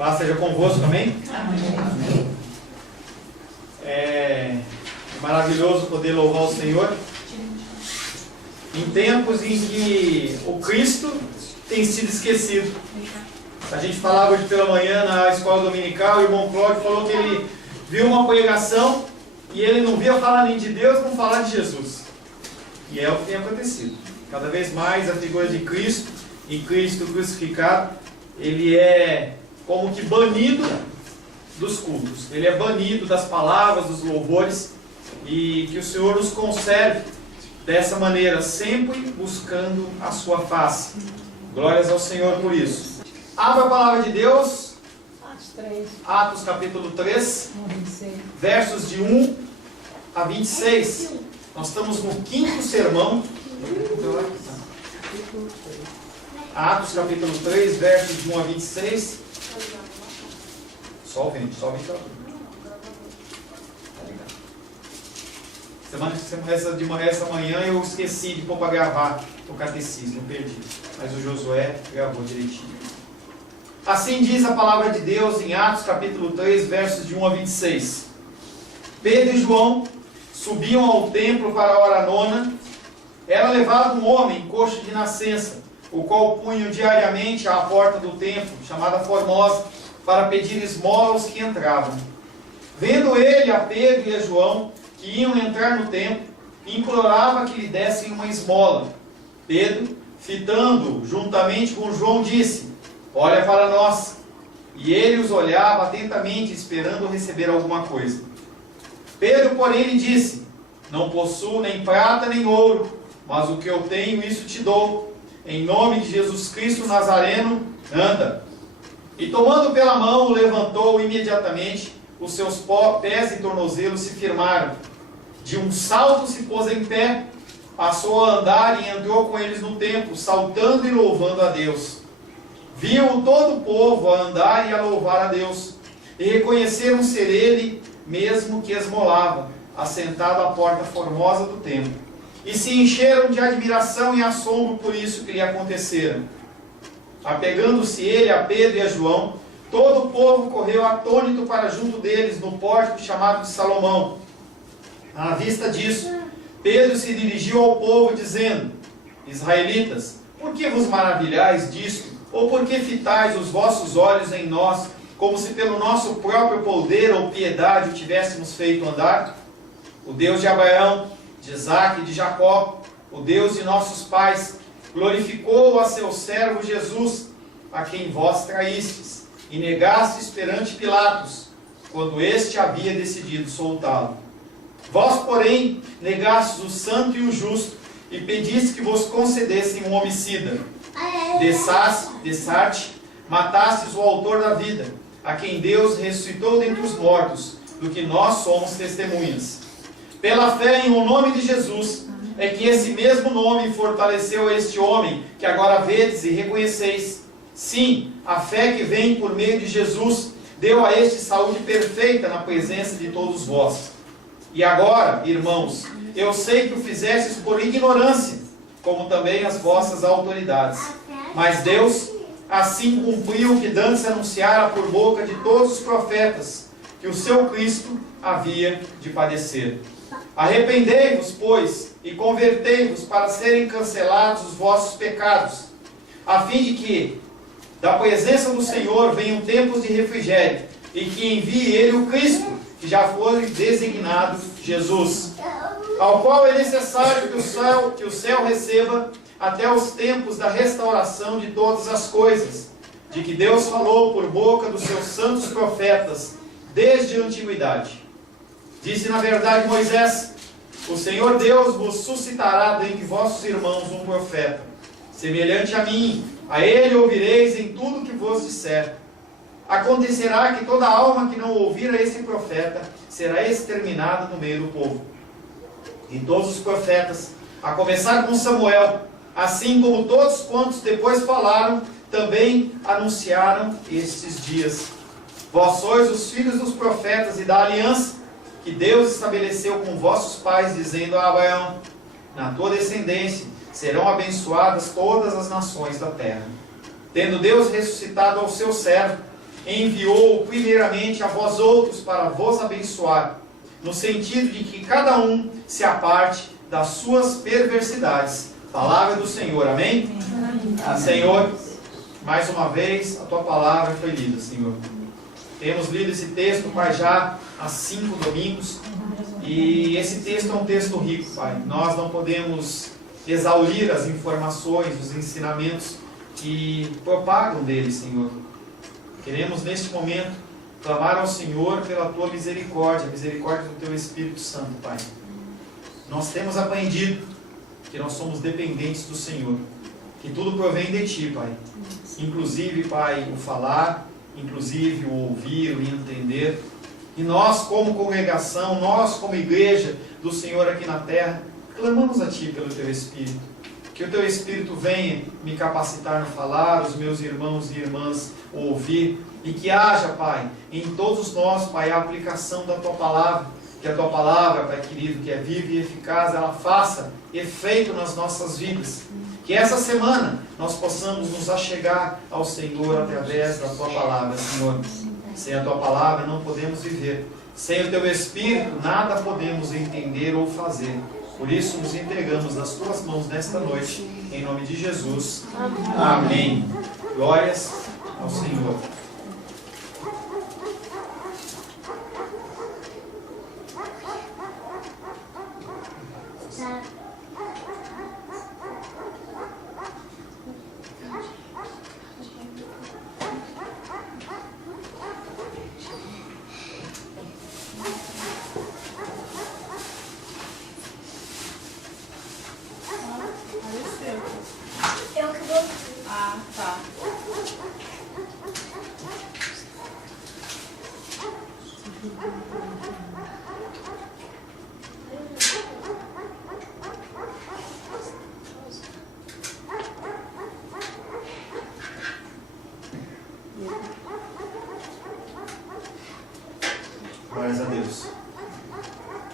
Paz seja convosco, amém? Amém. É maravilhoso poder louvar o Senhor em tempos em que o Cristo tem sido esquecido. A gente falava hoje pela manhã na escola dominical, o irmão Cláudio falou que ele viu uma pregação e ele não via falar nem de Deus, não falar de Jesus. E é o que tem acontecido. Cada vez mais a figura de Cristo e Cristo crucificado, ele é como que banido dos cultos. Ele é banido das palavras, dos louvores, e que o Senhor nos conserve dessa maneira, sempre buscando a sua face. Glórias ao Senhor por isso. Abra a palavra de Deus, Atos capítulo 3, versos de 1 a 26. Nós estamos no 5º sermão. Atos capítulo 3, versos de 1 a 26. Só o vento. Essa manhã eu esqueci de pôr para gravar o catecismo, perdi. Mas o Josué gravou direitinho. Assim diz a palavra de Deus em Atos capítulo 3, versos de 1 a 26. Pedro e João subiam ao templo para a hora nona. Era levado um homem coxo de nascença, o qual punham diariamente à porta do templo, chamada Formosa, para pedir esmola aos que entravam. Vendo ele a Pedro e a João, que iam entrar no templo, implorava que lhe dessem uma esmola. Pedro, fitando juntamente com João, disse: olha para nós. E ele os olhava atentamente, esperando receber alguma coisa. Pedro, porém, lhe disse: não possuo nem prata nem ouro, mas o que eu tenho, isso te dou. Em nome de Jesus Cristo Nazareno, anda. E tomando pela mão, o levantou imediatamente, os seus pés e tornozelos se firmaram. De um salto se pôs em pé, passou a andar e entrou com eles no templo, saltando e louvando a Deus. Viu todo o povo a andar e a louvar a Deus, e reconheceram ser ele mesmo que esmolava, assentado à porta formosa do templo. E se encheram de admiração e assombro por isso que lhe acontecera. Apegando-se ele a Pedro e a João, todo o povo correu atônito para junto deles, no pórtico chamado de Salomão. À vista disso, Pedro se dirigiu ao povo, dizendo: israelitas, por que vos maravilhais disto? Ou por que fitais os vossos olhos em nós, como se pelo nosso próprio poder ou piedade o tivéssemos feito andar? O Deus de Abraão, de Isaque e de Jacó, o Deus de nossos pais, glorificou a seu servo Jesus, a quem vós traístes, e negastes perante Pilatos, quando este havia decidido soltá-lo. Vós, porém, negastes o santo e o justo, e pediste que vos concedessem um homicida. Dessarte, matastes o autor da vida, a quem Deus ressuscitou dentre os mortos, do que nós somos testemunhas. Pela fé em o nome de Jesus, é que esse mesmo nome fortaleceu este homem, que agora vedes e reconheceis. Sim, a fé que vem por meio de Jesus, deu a este saúde perfeita na presença de todos vós. E agora, irmãos, eu sei que o fizestes por ignorância, como também as vossas autoridades. Mas Deus assim cumpriu o que dantes anunciara por boca de todos os profetas, que o seu Cristo havia de padecer. Arrependei-vos, pois, e convertei-vos para serem cancelados os vossos pecados, a fim de que, da presença do Senhor, venham tempos de refrigério, e que envie Ele o Cristo, que já foi designado Jesus, ao qual é necessário que o céu receba até os tempos da restauração de todas as coisas, de que Deus falou por boca dos seus santos profetas, desde a antiguidade. Disse na verdade Moisés: o Senhor Deus vos suscitará dentre vossos irmãos um profeta, semelhante a mim, a ele ouvireis em tudo que vos disser. Acontecerá que toda alma que não ouvir a esse profeta será exterminada no meio do povo. E todos os profetas, a começar com Samuel, assim como todos quantos depois falaram, também anunciaram estes dias. Vós sois os filhos dos profetas e da aliança que Deus estabeleceu com vossos pais, dizendo a Abraão: na tua descendência serão abençoadas todas as nações da terra. Tendo Deus ressuscitado ao seu servo, enviou primeiramente a vós outros para vos abençoar, no sentido de que cada um se aparte das suas perversidades. Palavra do Senhor, amém? Senhor, mais uma vez a tua palavra foi lida, Senhor. Temos lido esse texto, Pai, já há 5 domingos, e esse texto é um texto rico, Pai. Nós não podemos exaurir as informações, os ensinamentos que propagam dele, Senhor. Queremos neste momento clamar ao Senhor pela tua misericórdia, a misericórdia do teu Espírito Santo, Pai. Nós temos aprendido que nós somos dependentes do Senhor, que tudo provém de ti, Pai. Inclusive, Pai, o falar, inclusive o ouvir, o entender. E nós, como congregação, nós, como igreja do Senhor aqui na terra, clamamos a ti pelo teu Espírito. Que o teu Espírito venha me capacitar no falar, os meus irmãos e irmãs ouvir, e que haja, Pai, em todos nós, Pai, a aplicação da tua palavra. Que a tua palavra, Pai querido, que é viva e eficaz, ela faça efeito nas nossas vidas. Que essa semana nós possamos nos achegar ao Senhor através da tua palavra, Senhor. Sem a tua palavra não podemos viver. Sem o teu Espírito nada podemos entender ou fazer. Por isso nos entregamos nas tuas mãos nesta noite, em nome de Jesus. Amém. Glórias ao Senhor. Glórias a Deus.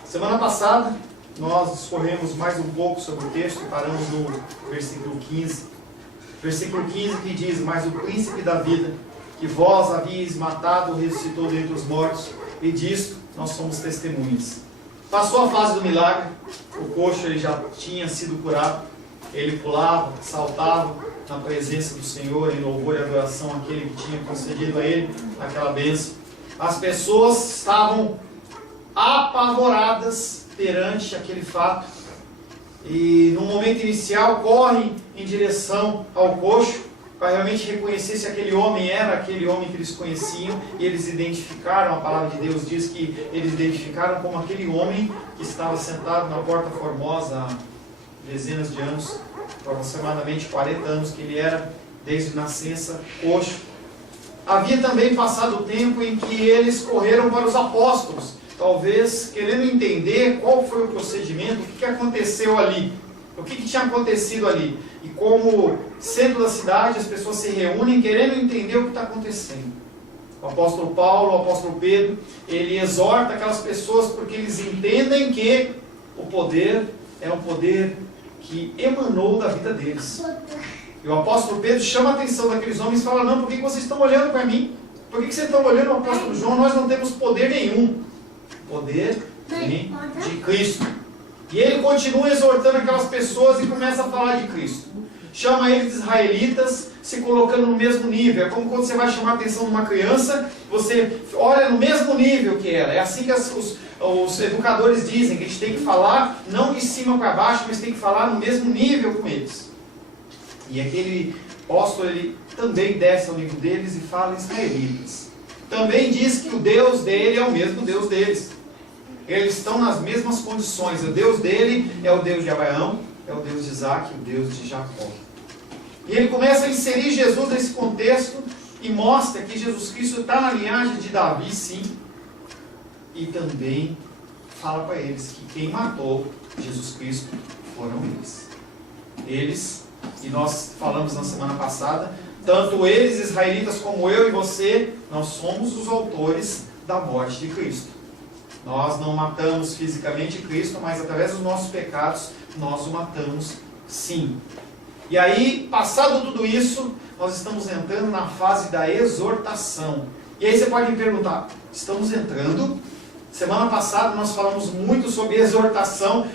Semana passada, nós discorremos mais um pouco sobre o texto e paramos no versículo 15. Versículo 15 que diz: mas o príncipe da vida, que vós havíeis matado, ressuscitou dentre os mortos, e disto nós somos testemunhas. Passou a fase do milagre, o coxo ele já tinha sido curado, ele pulava, saltava na presença do Senhor, em louvor e adoração àquele que tinha concedido a ele aquela bênção. As pessoas estavam apavoradas perante aquele fato, e no momento inicial correm em direção ao coxo para realmente reconhecer se aquele homem era aquele homem que eles conheciam, e eles identificaram, a palavra de Deus diz que eles identificaram como aquele homem que estava sentado na Porta Formosa há dezenas de anos, aproximadamente 40 anos que ele era desde nascença coxo. Havia também passado o tempo em que eles correram para os apóstolos, talvez querendo entender qual foi o procedimento, o que aconteceu ali, o que tinha acontecido ali. E como centro da cidade, as pessoas se reúnem querendo entender o que está acontecendo. O apóstolo Paulo, o apóstolo Pedro, ele exorta aquelas pessoas porque eles entendem que o poder é um poder que emanou da vida deles. E o apóstolo Pedro chama a atenção daqueles homens e fala: não, por que vocês estão olhando para mim? Por que vocês estão olhando o apóstolo João? Nós não temos poder nenhum. Poder vem de Cristo. E ele continua exortando aquelas pessoas e começa a falar de Cristo. Chama eles de israelitas, se colocando no mesmo nível. É como quando você vai chamar a atenção de uma criança, você olha no mesmo nível que ela. É assim que os educadores dizem, que a gente tem que falar não de cima para baixo, mas tem que falar no mesmo nível com eles. E aquele apóstolo, ele também desce ao nível deles e fala israelitas. Também diz que o Deus dele é o mesmo Deus deles. Eles estão nas mesmas condições. O Deus dele é o Deus de Abraão, é o Deus de Isaac, o Deus de Jacó. E ele começa a inserir Jesus nesse contexto e mostra que Jesus Cristo está na linhagem de Davi, sim. E também fala para eles que quem matou Jesus Cristo foram eles. Eles, e nós falamos na semana passada, tanto eles, israelitas, como eu e você, nós somos os autores da morte de Cristo. Nós não matamos fisicamente Cristo, mas através dos nossos pecados, nós o matamos sim. E aí, passado tudo isso, nós estamos entrando na fase da exortação. E aí você pode me perguntar, estamos entrando? Semana passada nós falamos muito sobre exortação,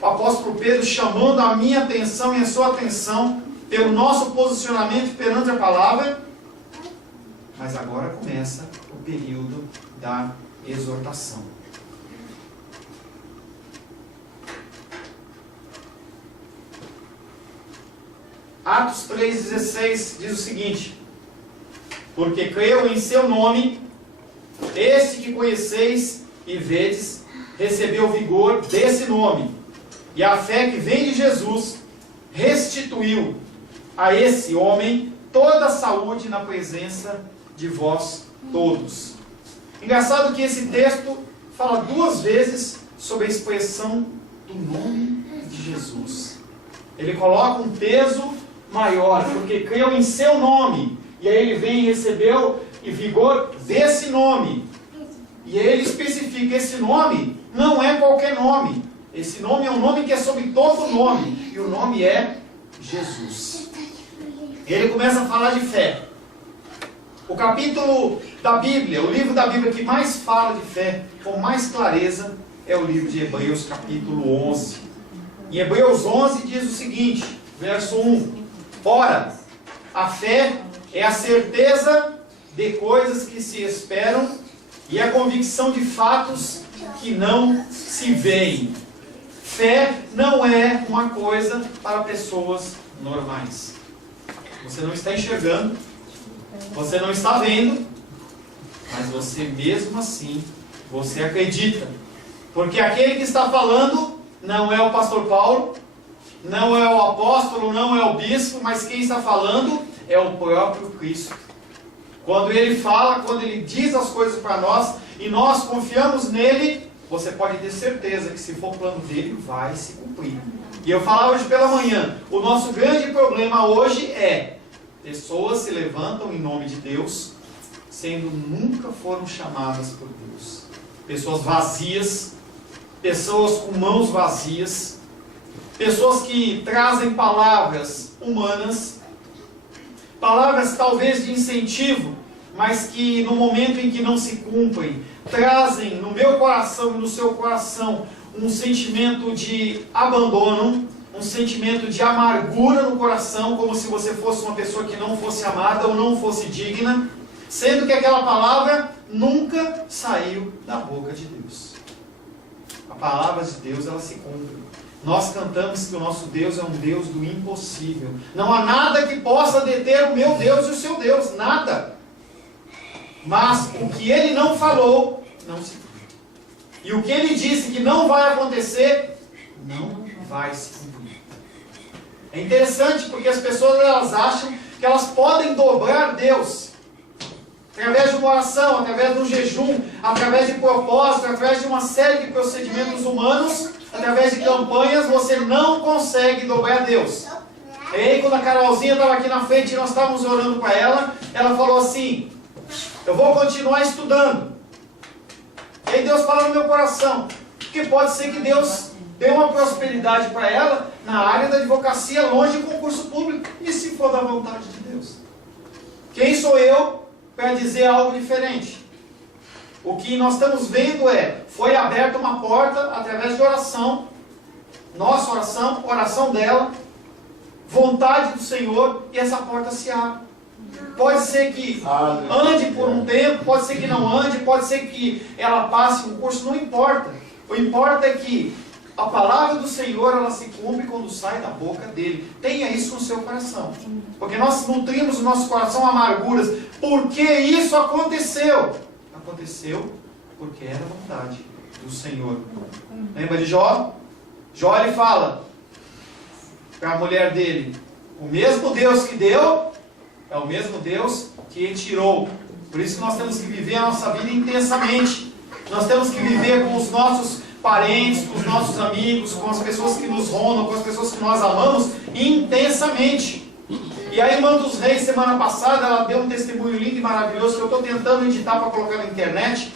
o apóstolo Pedro chamando a minha atenção e a sua atenção pelo nosso posicionamento perante a palavra. Mas agora começa o período da exortação. Atos 3,16 diz o seguinte: porque creu em seu nome, este que conheceis e vedes, recebeu o vigor desse nome, e a fé que vem de Jesus restituiu a esse homem toda a saúde na presença de vós todos. Engraçado que esse texto fala 2 vezes sobre a expressão do nome de Jesus. Ele coloca um peso maior, porque creu em seu nome, e aí ele vem e recebeu e vigor desse nome. E aí ele especifica, esse nome não é qualquer nome. Esse nome é um nome que é sobre todo nome, e o nome é Jesus. Ele começa a falar de fé. O capítulo da Bíblia, o livro da Bíblia que mais fala de fé, com mais clareza, é o livro de Hebreus, capítulo 11. Em Hebreus 11 diz o seguinte, verso 1: ora, a fé é a certeza de coisas que se esperam e a convicção de fatos que não se veem. Fé não é uma coisa para pessoas normais. Você não está enxergando, você não está vendo, mas você mesmo assim, você acredita. Porque aquele que está falando não é o pastor Paulo, não é o apóstolo, não é o bispo, mas quem está falando é o próprio Cristo. Quando ele fala, quando ele diz as coisas para nós, e nós confiamos nele, você pode ter certeza que se for o plano dele, vai se cumprir. E eu falava hoje pela manhã, o nosso grande problema hoje é, pessoas se levantam em nome de Deus, sendo nunca foram chamadas por Deus. Pessoas vazias, pessoas com mãos vazias, pessoas que trazem palavras humanas, palavras talvez de incentivo, mas que no momento em que não se cumprem, trazem no meu coração e no seu coração um sentimento de abandono, um sentimento de amargura no coração, como se você fosse uma pessoa que não fosse amada ou não fosse digna, sendo que aquela palavra nunca saiu da boca de Deus. A palavra de Deus, ela se cumpre. Nós cantamos que o nosso Deus é um Deus do impossível. Não há nada que possa deter o meu Deus e o seu Deus, nada. Mas o que ele não falou, não se cumpre. E o que ele disse que não vai acontecer, não vai se cumprir. É interessante porque as pessoas elas acham que elas podem dobrar Deus. Através de uma oração, através de um jejum, através de propósito, através de uma série de procedimentos humanos, através de campanhas, você não consegue dobrar Deus. E aí quando a Carolzinha estava aqui na frente e nós estávamos orando para ela, ela falou assim, eu vou continuar estudando. E aí Deus fala no meu coração, que pode ser que Deus dê uma prosperidade para ela na área da advocacia, longe de concurso público, e se for da vontade de Deus. Quem sou eu para dizer algo diferente? O que nós estamos vendo foi aberta uma porta através de oração, nossa oração, oração dela, vontade do Senhor, e essa porta se abre. Pode ser que ande por um tempo, pode ser que não ande, pode ser que ela passe um curso, não importa. O importa é que a palavra do Senhor, ela se cumpre quando sai da boca dele. Tenha isso no seu coração. Porque nós nutrimos o nosso coração amarguras. Por que isso aconteceu? Aconteceu porque era a vontade do Senhor. Lembra de Jó? Jó, ele fala para a mulher dele, o mesmo Deus que deu, é o mesmo Deus que tirou. Por isso que nós temos que viver a nossa vida intensamente. Nós temos que viver com os nossos parentes, com os nossos amigos, com as pessoas que nos rondam, com as pessoas que nós amamos, intensamente. E a irmã dos Reis, semana passada, ela deu um testemunho lindo e maravilhoso que eu estou tentando editar para colocar na internet.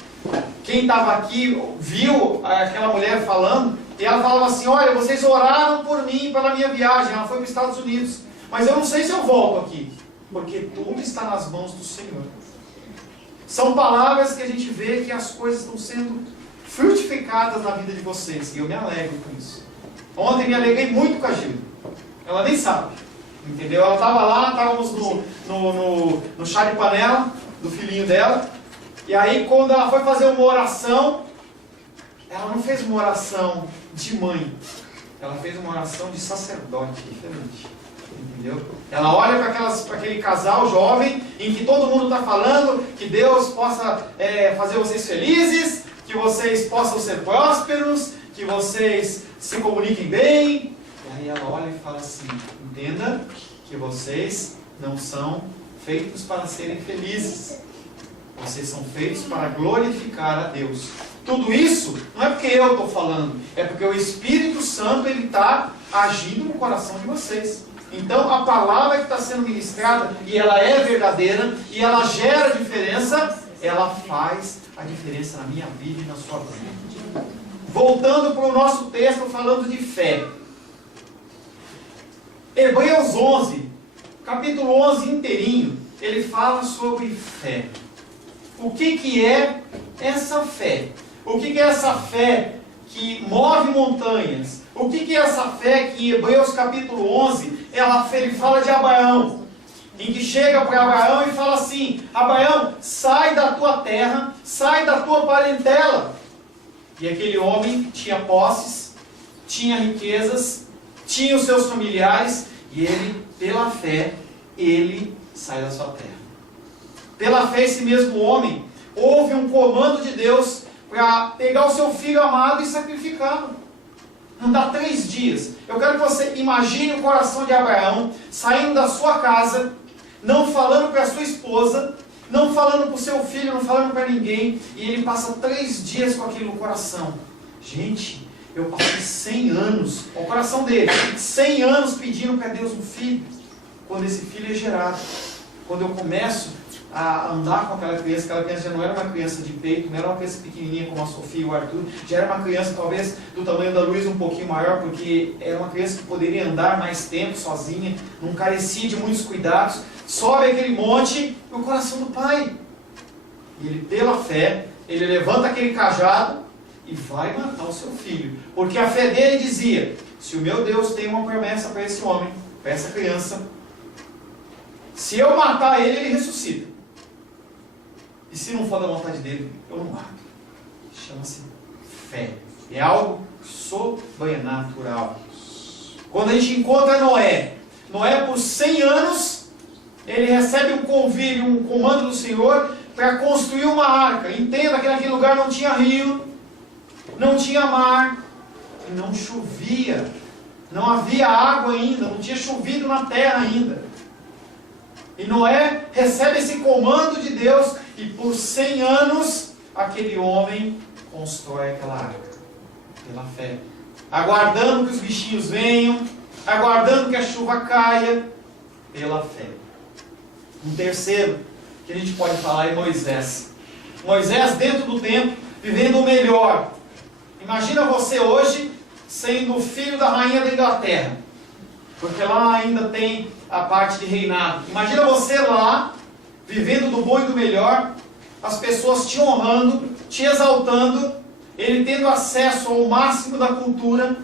Quem estava aqui viu aquela mulher falando, e ela falava assim, olha, vocês oraram por mim pela minha viagem, ela foi para os Estados Unidos, mas eu não sei se eu volto aqui, porque tudo está nas mãos do Senhor. São palavras que a gente vê que as coisas estão sendo frutificadas na vida de vocês, e eu me alegro com isso. Ontem me alegrei muito com a Gilda, ela nem sabe, entendeu? Ela estava lá, estávamos no chá de panela do filhinho dela, e aí quando ela foi fazer uma oração, ela não fez uma oração de mãe, ela fez uma oração de sacerdote, diferente. Entendeu? Ela olha para aquele casal jovem, em que todo mundo está falando que Deus possa fazer vocês felizes, que vocês possam ser prósperos, que vocês se comuniquem bem. E aí ela olha e fala assim: entenda que vocês não são feitos para serem felizes. Vocês são feitos para glorificar a Deus. Tudo isso não é porque eu estou falando, é porque o Espírito Santo está agindo no coração de vocês. Então a palavra que está sendo ministrada, e ela é verdadeira, e ela gera diferença, ela faz a diferença na minha vida e na sua vida. Voltando para o nosso texto falando de fé. Hebreus 11, capítulo 11 inteirinho, ele fala sobre fé. O que é essa fé? O que é essa fé que move montanhas? O que é essa fé que em Hebreus capítulo 11, ele fala de Abraão, em que chega para Abraão e fala assim: Abraão, sai da tua terra, sai da tua parentela. E aquele homem tinha posses, tinha riquezas, tinha os seus familiares, e ele, pela fé, ele sai da sua terra. Pela fé, esse mesmo homem, houve um comando de Deus para pegar o seu filho amado e sacrificá-lo. Andar 3 dias. Eu quero que você imagine o coração de Abraão saindo da sua casa, não falando para a sua esposa, não falando para o seu filho, não falando para ninguém, e ele passa 3 dias com aquilo no coração. Gente, eu passei 100 anos, o coração dele, 100 anos pedindo para Deus um filho. Quando esse filho é gerado, quando eu começo a andar com aquela criança já não era uma criança de peito, não era uma criança pequenininha como a Sofia e o Arthur, já era uma criança talvez do tamanho da Luísa, um pouquinho maior, porque era uma criança que poderia andar mais tempo sozinha, não carecia de muitos cuidados. Sobe aquele monte no coração do pai, e ele, pela fé, ele levanta aquele cajado e vai matar o seu filho, porque a fé dele dizia: se o meu Deus tem uma promessa para esse homem, para essa criança, se eu matar ele, ele ressuscita. E se não for da vontade dele, eu não mato. Chama-se fé. É algo sobrenatural. Quando a gente encontra Noé, por 100 anos, ele recebe um convite, um comando do Senhor para construir uma arca. Entenda que naquele lugar não tinha rio, não tinha mar, e não chovia. Não havia água ainda, não tinha chovido na terra ainda. E Noé recebe esse comando de Deus, e por 100 anos, aquele homem constrói aquela arca, pela fé. Aguardando que os bichinhos venham, aguardando que a chuva caia, pela fé. Um terceiro, que a gente pode falar, é Moisés. Moisés dentro do templo, vivendo o melhor. Imagina você hoje, sendo filho da rainha da Inglaterra, porque lá ainda tem a parte de reinado. Imagina você lá, vivendo do bom e do melhor, as pessoas te honrando, te exaltando, ele tendo acesso ao máximo da cultura,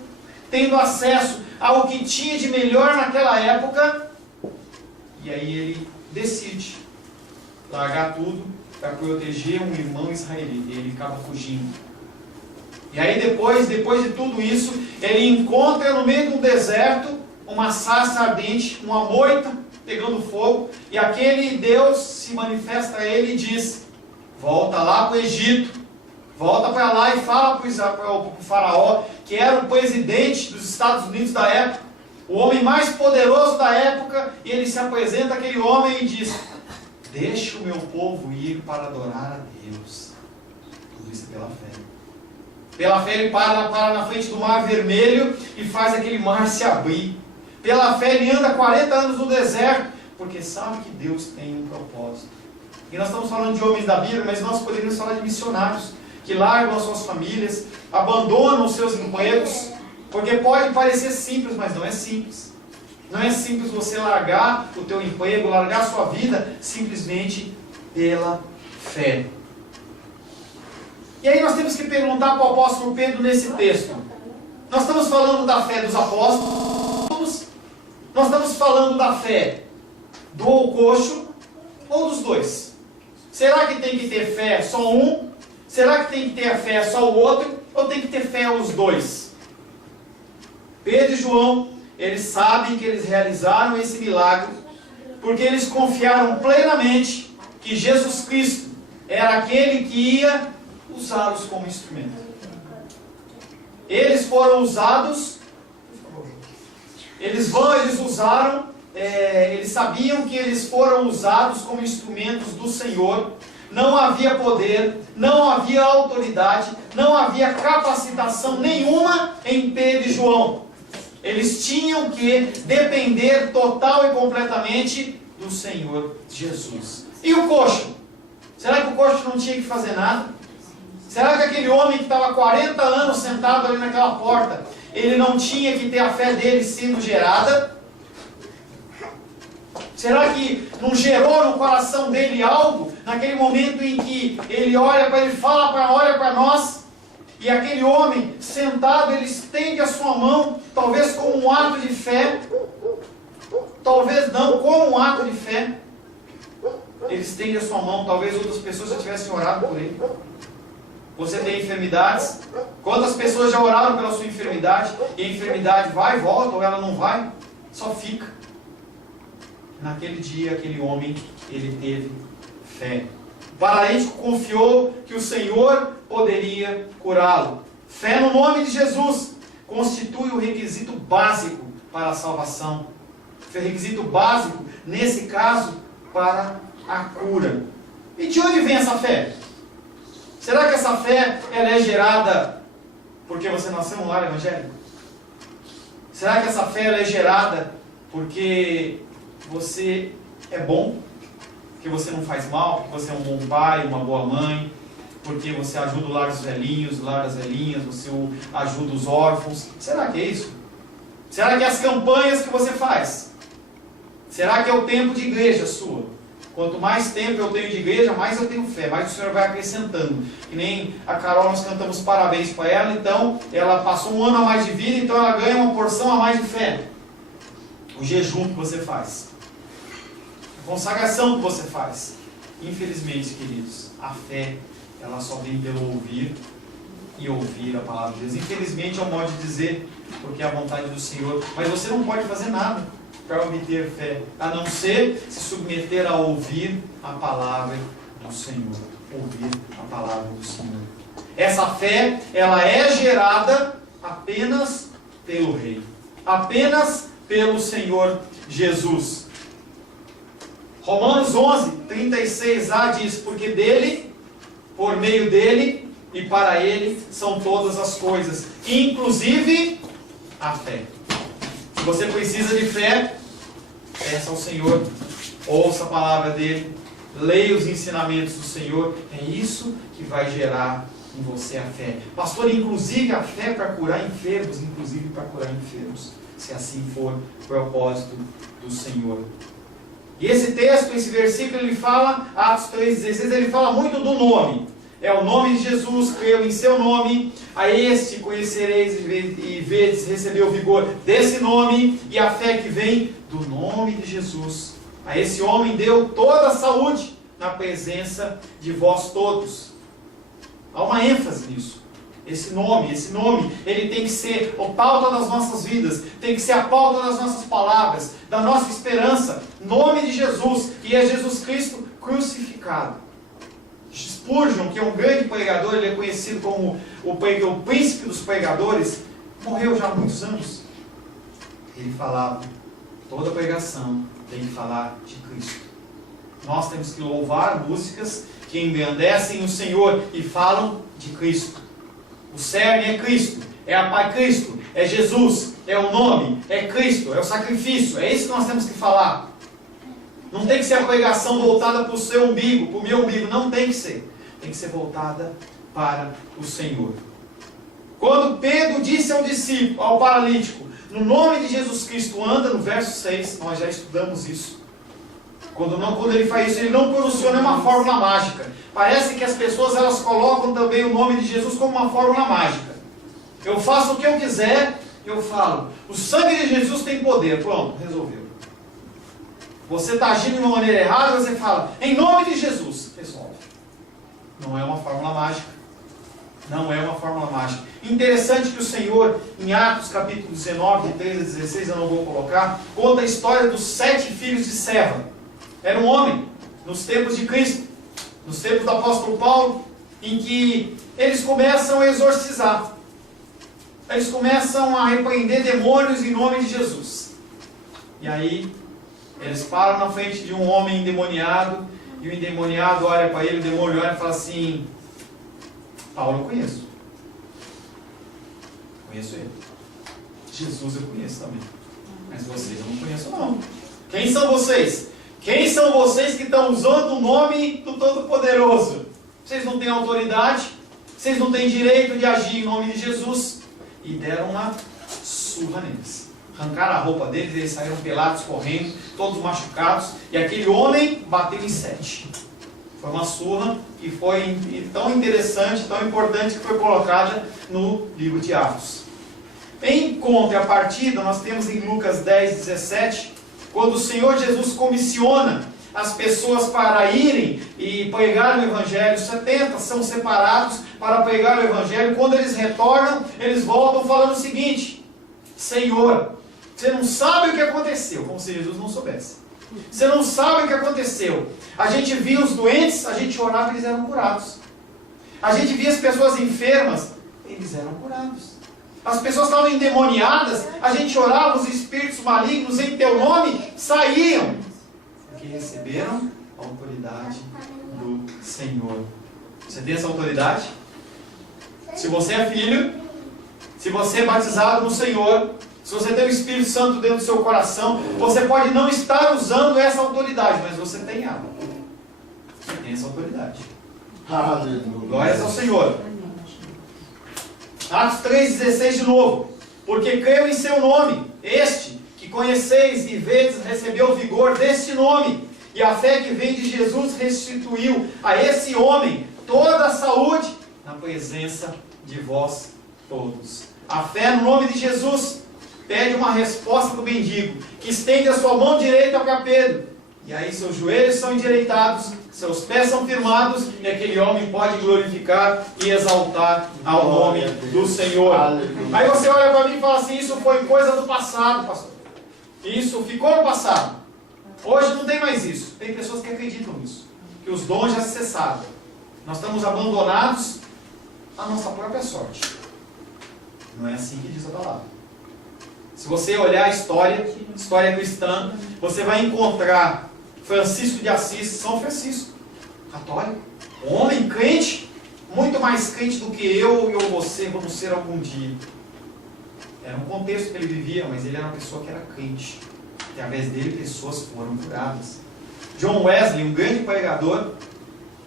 tendo acesso ao que tinha de melhor naquela época, e aí ele decide largar tudo para proteger um irmão israelita, e ele acaba fugindo. E aí depois de tudo isso, ele encontra no meio de um deserto uma sarça ardente, uma moita pegando fogo, e aquele Deus se manifesta a ele e diz: volta lá para o Egito, volta para lá e fala para o faraó, que era o presidente dos Estados Unidos da época, o homem mais poderoso da época, e ele se apresenta àquele homem e diz: deixa o meu povo ir para adorar a Deus. Tudo isso pela fé. Pela fé ele para na frente do Mar Vermelho e faz aquele mar se abrir. Pela fé ele anda 40 anos no deserto, porque sabe que Deus tem um propósito. E nós estamos falando de homens da Bíblia, mas nós poderíamos falar de missionários, que largam as suas famílias, abandonam os seus empregos, porque pode parecer simples, mas não é simples. Não é simples você largar o teu emprego, largar a sua vida, simplesmente pela fé. E aí nós temos que perguntar para o apóstolo Pedro nesse texto. Nós estamos falando da fé dos apóstolos, nós estamos falando da fé do coxo ou dos dois? Será que tem que ter fé só um? Será que tem que ter fé só o outro? Ou tem que ter fé os dois? Pedro e João, eles sabem que eles realizaram esse milagre porque eles confiaram plenamente que Jesus Cristo era aquele que ia usá-los como instrumento. Eles foram usados, eles usaram, eles sabiam que eles foram usados como instrumentos do Senhor. Não havia poder, não havia autoridade, não havia capacitação nenhuma em Pedro e João. Eles tinham que depender total e completamente do Senhor Jesus. E o coxo? Será que o coxo não tinha que fazer nada? Será que aquele homem que estava 40 anos sentado ali naquela porta, ele não tinha que ter a fé dele sendo gerada? Será que não gerou no coração dele algo, naquele momento em que ele olha para ele, olha para nós, e aquele homem sentado, ele estende a sua mão, talvez como um ato de fé, talvez não, como um ato de fé, ele estende a sua mão, talvez outras pessoas já tivessem orado por ele. Você tem enfermidades? Quantas pessoas já oraram pela sua enfermidade? E a enfermidade vai e volta, ou ela não vai? Só fica. Naquele dia, aquele homem, ele teve fé. O paralítico confiou que o Senhor poderia curá-lo. Fé no nome de Jesus constitui o requisito básico para a salvação. O requisito básico, nesse caso, para a cura. E de onde vem essa fé? Será que essa fé ela é gerada porque você nasceu num lar evangélico? Será que essa fé ela é gerada porque você é bom? Porque você não faz mal? Porque você é um bom pai, uma boa mãe? Porque você ajuda o lar dos velhinhos, o lar das velhinhas? Você ajuda os órfãos? Será que é isso? Será que é as campanhas que você faz? Será que é o tempo de igreja sua? Quanto mais tempo eu tenho de igreja, mais eu tenho fé, mais o Senhor vai acrescentando. Que nem a Carol, nós cantamos parabéns para ela, então ela passou um ano a mais de vida, então ela ganha uma porção a mais de fé. O jejum que você faz, a consagração que você faz. Infelizmente, queridos, a fé, ela só vem pelo ouvir e ouvir a palavra de Deus. Infelizmente é um modo de dizer, porque é a vontade do Senhor, mas você não pode fazer nada para obter fé, a não ser se submeter a ouvir a palavra do Senhor. Ouvir a palavra do Senhor. Essa fé, ela é gerada apenas pelo Rei. Apenas pelo Senhor Jesus. Romanos 11, 36a diz, porque dele, por meio dele e para ele são todas as coisas, inclusive a fé. Se você precisa de fé, peça ao Senhor, ouça a palavra dele, leia os ensinamentos do Senhor. É isso que vai gerar em você a fé. Pastor, inclusive a fé para curar enfermos, se assim for o propósito do Senhor. E esse texto, esse versículo, ele fala, Atos 3,16, ele fala muito do nome. É o nome de Jesus, creu em seu nome, a este conhecereis e vedes, recebeu o vigor desse nome, e a fé que vem do nome de Jesus. A esse homem deu toda a saúde na presença de vós todos. Há uma ênfase nisso. Esse nome, ele tem que ser a pauta das nossas vidas, tem que ser a pauta das nossas palavras, da nossa esperança. Nome de Jesus, que é Jesus Cristo crucificado. Spurgeon, que é um grande pregador, ele é conhecido como o príncipe dos pregadores, morreu já há muitos anos. Ele falava, toda pregação tem que falar de Cristo. Nós temos que louvar músicas que engrandecem o Senhor e falam de Cristo. O cerne é Cristo, é a Pai Cristo, é Jesus, é o nome, é Cristo, é o sacrifício, é isso que nós temos que falar. Não tem que ser a pregação voltada para o seu umbigo, para o meu umbigo, não tem que ser. Tem que ser voltada para o Senhor. Quando Pedro disse ao discípulo, ao paralítico, no nome de Jesus Cristo anda, no verso 6, nós já estudamos isso. Quando ele faz isso, ele não pronuncia uma fórmula mágica. Parece que as pessoas elas colocam também o nome de Jesus como uma fórmula mágica. Eu faço o que eu quiser, eu falo. O sangue de Jesus tem poder. Pronto, resolveu. Você está agindo de uma maneira errada, você fala, em nome de Jesus, resolve. Não é uma fórmula mágica. Não é uma fórmula mágica. Interessante que o Senhor, em Atos capítulo 19, de 3 a 16, eu não vou colocar, conta a história dos 7 filhos de Seva. Era um homem, nos tempos de Cristo, nos tempos do apóstolo Paulo, em que eles começam a exorcizar. Eles começam a repreender demônios em nome de Jesus. E aí, eles param na frente de um homem endemoniado, e o endemoniado olha para ele, o demônio olha e fala assim, Paulo eu conheço. Conheço ele. Jesus eu conheço também. Mas vocês eu não conheço não. Quem são vocês? Quem são vocês que estão usando o nome do Todo-Poderoso? Vocês não têm autoridade? Vocês não têm direito de agir em nome de Jesus? E deram uma surra neles. Arrancaram a roupa deles, eles saíram pelados, correndo, todos machucados. E aquele homem bateu em 7. Foi uma surra que foi tão interessante, tão importante, que foi colocada no livro de Atos. Em contrapartida, nós temos em Lucas 10, 17, quando o Senhor Jesus comissiona as pessoas para irem e pregar o Evangelho. 70 são separados para pregar o Evangelho. Quando eles retornam, eles voltam falando o seguinte, Senhor, você não sabe o que aconteceu, como se Jesus não soubesse. Você não sabe o que aconteceu. A gente via os doentes, a gente orava e eles eram curados. A gente via as pessoas enfermas, eles eram curados. As pessoas estavam endemoniadas, a gente orava, os espíritos malignos em teu nome saíam. Porque receberam a autoridade do Senhor. Você tem essa autoridade? Se você é filho, se você é batizado no Senhor, se você tem o Espírito Santo dentro do seu coração, você pode não estar usando essa autoridade, mas você tem ela. Você tem essa autoridade. Aleluia. Glórias ao Senhor. Atos 3,16 de novo. Porque creio em seu nome, este que conheceis e vedes recebeu vigor deste nome, e a fé que vem de Jesus restituiu a esse homem toda a saúde na presença de vós todos. A fé no nome de Jesus pede uma resposta do mendigo, que estende a sua mão direita para Pedro. E aí seus joelhos são endireitados, seus pés são firmados, e aquele homem pode glorificar e exaltar ao nome do Senhor. Aí você olha para mim e fala assim, isso foi coisa do passado, pastor. Isso ficou no passado. Hoje não tem mais isso. Tem pessoas que acreditam nisso, que os dons já cessaram. Nós estamos abandonados à nossa própria sorte. Não é assim que diz a palavra. Se você olhar a história cristã, você vai encontrar Francisco de Assis, São Francisco, católico, um homem crente, muito mais crente do que eu e você vamos ser algum dia. Era um contexto que ele vivia, mas ele era uma pessoa que era crente. Através dele, pessoas foram curadas. John Wesley, um grande pregador,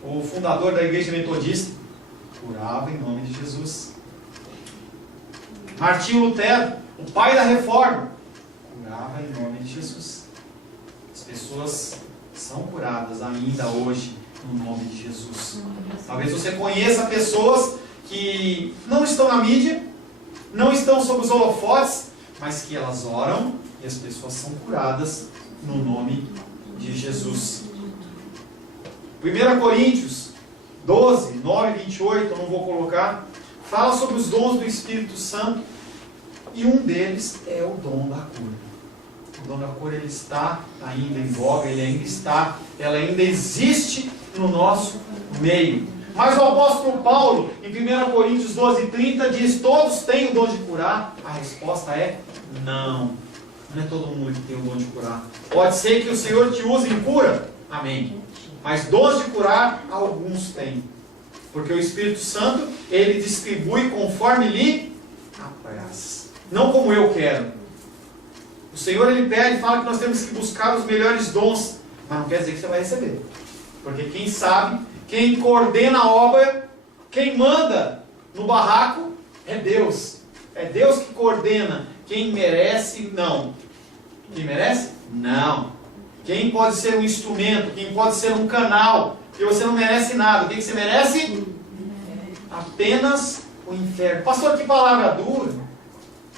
o fundador da igreja metodista, curava em nome de Jesus. Martinho Lutero, o pai da reforma, curava em nome de Jesus. As pessoas são curadas ainda hoje no nome de Jesus. Talvez você conheça pessoas que não estão na mídia, não estão sob os holofotes, mas que elas oram e as pessoas são curadas no nome de Jesus. 1 Coríntios 12, 9 e 28, eu não vou colocar, fala sobre os dons do Espírito Santo, e um deles é o dom da cura. O dom da cura, ele está ainda em voga, ela ainda existe no nosso meio. Mas o apóstolo Paulo, em 1 Coríntios 12, 30, diz, todos têm o dom de curar? A resposta é não. Não é todo mundo que tem o dom de curar. Pode ser que o Senhor te use em cura, amém. Mas dons de curar, alguns têm. Porque o Espírito Santo, ele distribui conforme lhe apraz. Não como eu quero. O Senhor, ele pede e fala que nós temos que buscar os melhores dons. Mas não quer dizer que você vai receber. Porque quem sabe, quem coordena a obra, quem manda no barraco, é Deus. É Deus que coordena. Quem merece, não. Quem merece? Não. Quem pode ser um instrumento, quem pode ser um canal, porque você não merece nada. O que você merece? Apenas o inferno. Pastor, que palavra dura.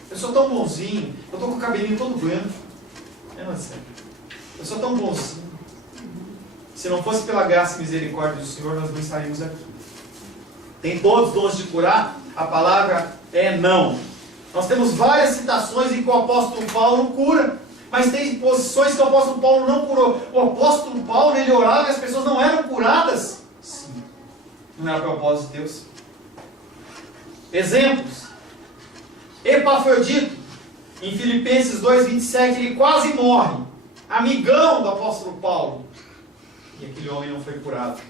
Eu sou tão bonzinho. Eu estou com o cabelinho todo branco. Eu sou tão bonzinho. Se não fosse pela graça e misericórdia do Senhor, nós não estaríamos aqui. Tem todos os dons de curar? A palavra é não. Nós temos várias citações em que o apóstolo Paulo cura, mas tem posições que o apóstolo Paulo não curou. O apóstolo Paulo, ele orava e as pessoas não eram curadas? Sim. Não era propósito de Deus. Exemplos. Epafrodito, em Filipenses 2:27, ele quase morre. Amigão do apóstolo Paulo. E aquele homem não foi curado.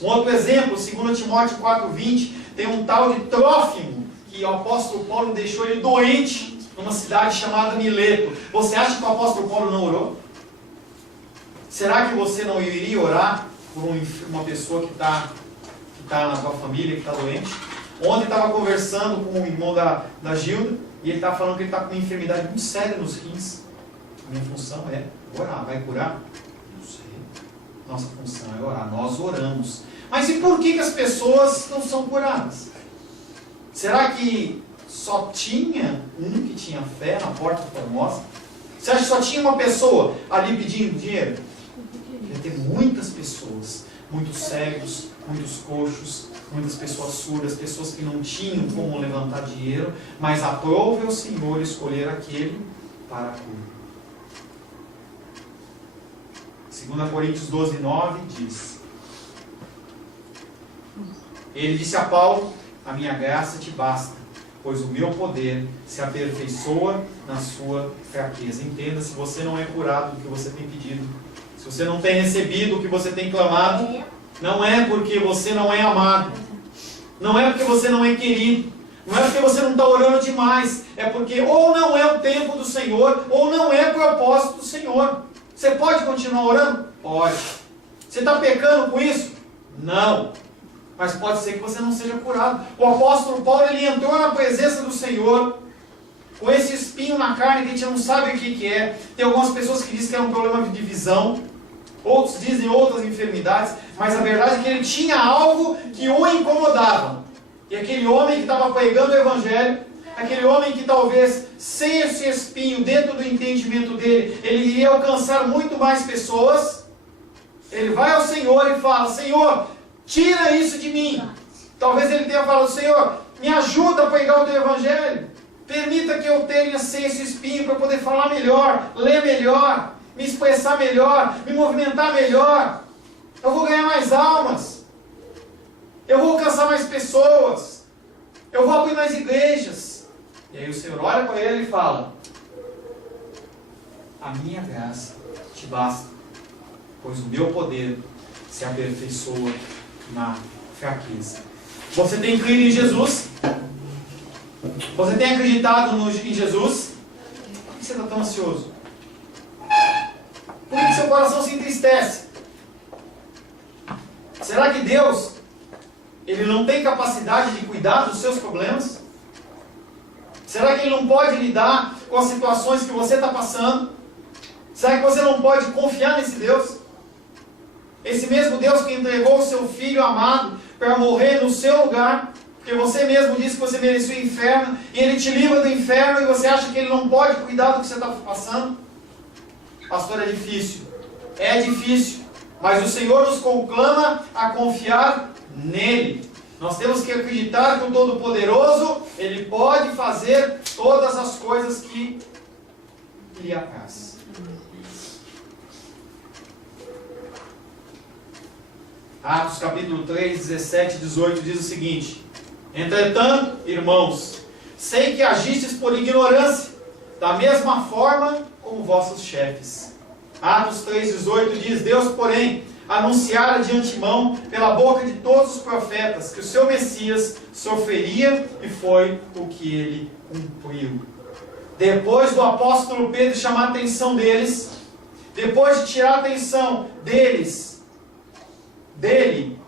Um outro exemplo, 2 Timóteo 4:20, tem um tal de Trófimo, que o apóstolo Paulo deixou ele doente numa cidade chamada Mileto. Você acha que o apóstolo Paulo não orou? Será que você não iria orar por uma pessoa que está na sua família, que está doente? Ontem estava conversando com o irmão da Gilda, e ele estava falando que ele está com uma enfermidade muito séria nos rins. A minha função é orar. Vai curar? Não sei. Nossa função é orar. Nós oramos. Mas e por que as pessoas não são curadas? Será que só tinha um que tinha fé na porta formosa? Você acha que só tinha uma pessoa ali pedindo dinheiro? Devia ter muitas pessoas, muitos cegos, muitos coxos, muitas pessoas surdas, pessoas que não tinham como levantar dinheiro, mas aprove ao Senhor escolher aquele para a cura. 2 Coríntios 12:9 diz: Ele disse a Paulo: a minha graça te basta, pois o meu poder se aperfeiçoa na sua fraqueza. Entenda, se você não é curado do que você tem pedido, se você não tem recebido o que você tem clamado, não é porque você não é amado, não é porque você não é querido, não é porque você não está orando demais, é porque ou não é o tempo do Senhor, ou não é o propósito do Senhor. Você pode continuar orando? Pode. Você está pecando com isso? Não. Mas pode ser que você não seja curado. O apóstolo Paulo, ele entrou na presença do Senhor com esse espinho na carne que a gente não sabe o que é. Tem algumas pessoas que dizem que é um problema de visão, outros dizem outras enfermidades, mas a verdade é que ele tinha algo que o incomodava. E aquele homem que estava pregando o Evangelho, aquele homem que talvez sem esse espinho dentro do entendimento dele, ele iria alcançar muito mais pessoas, ele vai ao Senhor e fala: Senhor, tira isso de mim. Talvez ele tenha falado: Senhor, me ajuda a pregar o teu Evangelho, permita que eu tenha sem esse espinho para poder falar melhor, ler melhor, me expressar melhor, me movimentar melhor. Eu vou ganhar mais almas, eu vou alcançar mais pessoas, eu vou abrir mais igrejas. E aí o Senhor olha para ele e fala: a minha graça te basta, pois o meu poder se aperfeiçoa na fraqueza. Você tem crido em Jesus? Você tem acreditado em Jesus? Por que você está tão ansioso? Por que seu coração se entristece? Será que Deus, Ele não tem capacidade de cuidar dos seus problemas? Será que Ele não pode lidar com as situações que você está passando? Será que você não pode confiar nesse Deus? Esse mesmo Deus que entregou o seu Filho amado para morrer no seu lugar, porque você mesmo disse que você merecia o inferno, e Ele te livra do inferno, e você acha que Ele não pode cuidar do que você está passando? Pastor, é difícil. É difícil. Mas o Senhor nos conclama a confiar nele. Nós temos que acreditar que o Todo-Poderoso, Ele pode fazer todas as coisas que lhe apraz. Atos capítulo 3, 17 e 18 diz o seguinte: Entretanto, irmãos, sei que agistes por ignorância, da mesma forma como vossos chefes. Atos 3, 18 diz: Deus, porém, anunciara de antemão, pela boca de todos os profetas, que o seu Messias sofreria, e foi o que ele cumpriu. Depois do apóstolo Pedro chamar a atenção deles, depois de tirar a atenção dele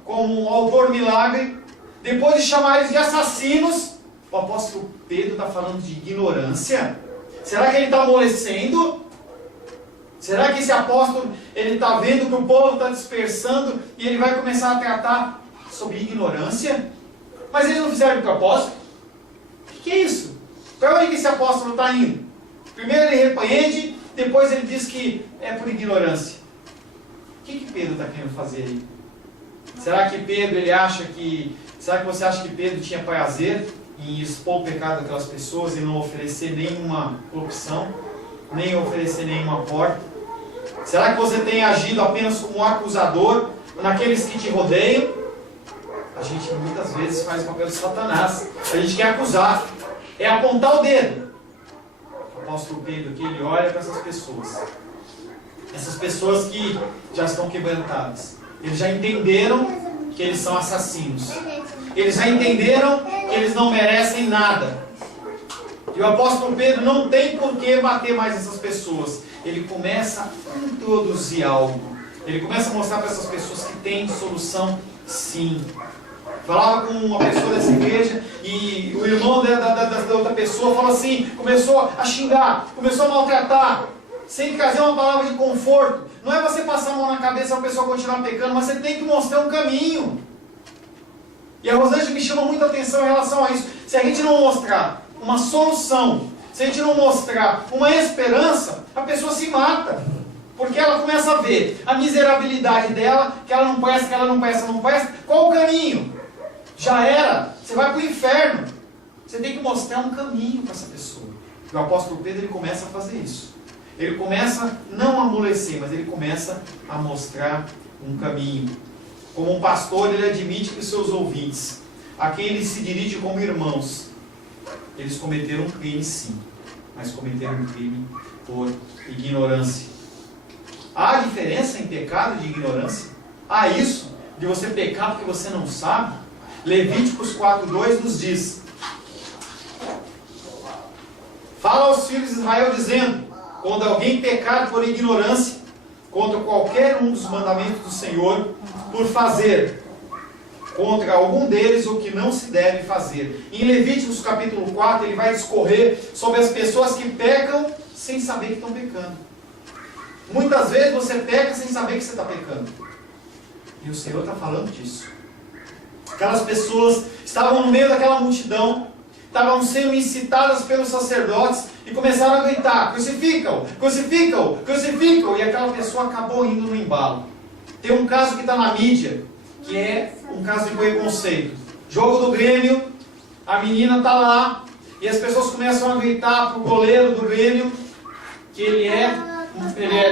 como um autor milagre, depois de chamar eles de assassinos, o o apóstolo Pedro está falando de ignorância? Será que ele está amolecendo? Será que esse apóstolo ele está vendo que o povo está dispersando e ele vai começar a tratar sobre ignorância? Mas eles não fizeram com o apóstolo? O que é isso? Para onde que esse apóstolo está indo? Primeiro ele repreende, depois ele diz que é por ignorância. O que Pedro está querendo fazer aí? Será que Pedro ele acha que... Será que você acha que Pedro tinha prazer em expor o pecado daquelas pessoas e não oferecer nenhuma opção, nem oferecer nenhuma porta? Será que você tem agido apenas como um acusador naqueles que te rodeiam? A gente muitas vezes faz o papel de Satanás. A gente quer acusar, é apontar o dedo. O apóstolo Pedro aqui, ele olha para essas pessoas que já estão quebrantadas. Eles já entenderam que eles são assassinos. Eles já entenderam que eles não merecem nada. E o apóstolo Pedro não tem por que bater mais essas pessoas. Ele começa a introduzir algo. Ele começa a mostrar para essas pessoas que tem solução sim. Falava com uma pessoa dessa igreja e o irmão da outra pessoa falou assim, começou a xingar, começou a maltratar, sem trazer uma palavra de conforto. Não é você passar a mão na cabeça para a pessoa continuar pecando, mas você tem que mostrar um caminho. E a Rosângela me chama muita atenção em relação a isso. Se a gente não mostrar uma solução, se a gente não mostrar uma esperança, a pessoa se mata. Porque ela começa a ver a miserabilidade dela, que ela não presta, que ela não presta, não presta. Qual o caminho? Já era. Você vai para o inferno. Você tem que mostrar um caminho para essa pessoa. E o apóstolo Pedro ele começa a fazer isso. Ele começa não a amolecer, mas ele começa a mostrar um caminho. Como um pastor, ele admite que os seus ouvintes, a quem ele se dirige como irmãos, eles cometeram um crime sim, mas cometeram um crime por ignorância. Há diferença em pecado e de ignorância? Há isso, de você pecar porque você não sabe? Levíticos 4:2 nos diz: fala aos filhos de Israel dizendo, quando alguém pecar por ignorância contra qualquer um dos mandamentos do Senhor, por fazer contra algum deles o que não se deve fazer. Em Levíticos capítulo 4, ele vai discorrer sobre as pessoas que pecam sem saber que estão pecando. Muitas vezes você peca sem saber que você está pecando. E o Senhor está falando disso. Aquelas pessoas estavam no meio daquela multidão, estavam sendo incitadas pelos sacerdotes e começaram a gritar, crucificam, crucificam, crucificam, e aquela pessoa acabou indo no embalo. Tem um caso que está na mídia, que é um caso de preconceito. Jogo do Grêmio, a menina está lá, e as pessoas começam a gritar para o goleiro do Grêmio, que ele é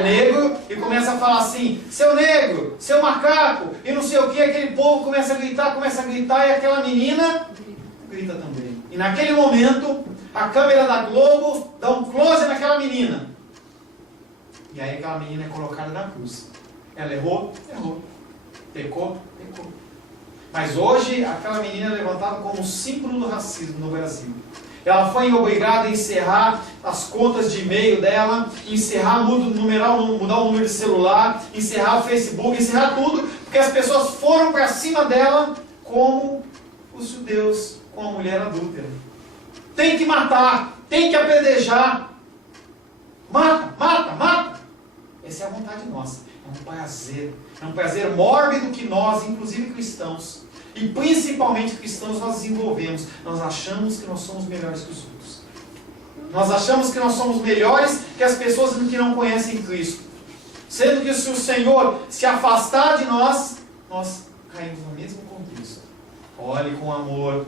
negro, e começa a falar assim, seu negro, seu macaco, e não sei o que, aquele povo começa a gritar, e aquela menina grita também. E naquele momento, a câmera da Globo dá um close naquela menina. E aí aquela menina é colocada na cruz. Ela errou? Errou. Pecou? Pecou. Mas hoje, aquela menina é levantada como símbolo do racismo no Brasil. Ela foi obrigada a encerrar as contas de e-mail dela, encerrar, mudar o número de celular, encerrar o Facebook, encerrar tudo, porque as pessoas foram para cima dela como os judeus com a mulher adúltera. Tem que matar, tem que apedrejar. Mata, mata, mata. Essa é a vontade nossa. É um prazer mórbido que nós, inclusive cristãos, e principalmente cristãos, nós desenvolvemos. Nós achamos que nós somos melhores que os outros. Nós achamos que nós somos melhores que as pessoas que não conhecem Cristo. Sendo que se o Senhor se afastar de nós, nós caímos no mesmo contexto. Olhe com amor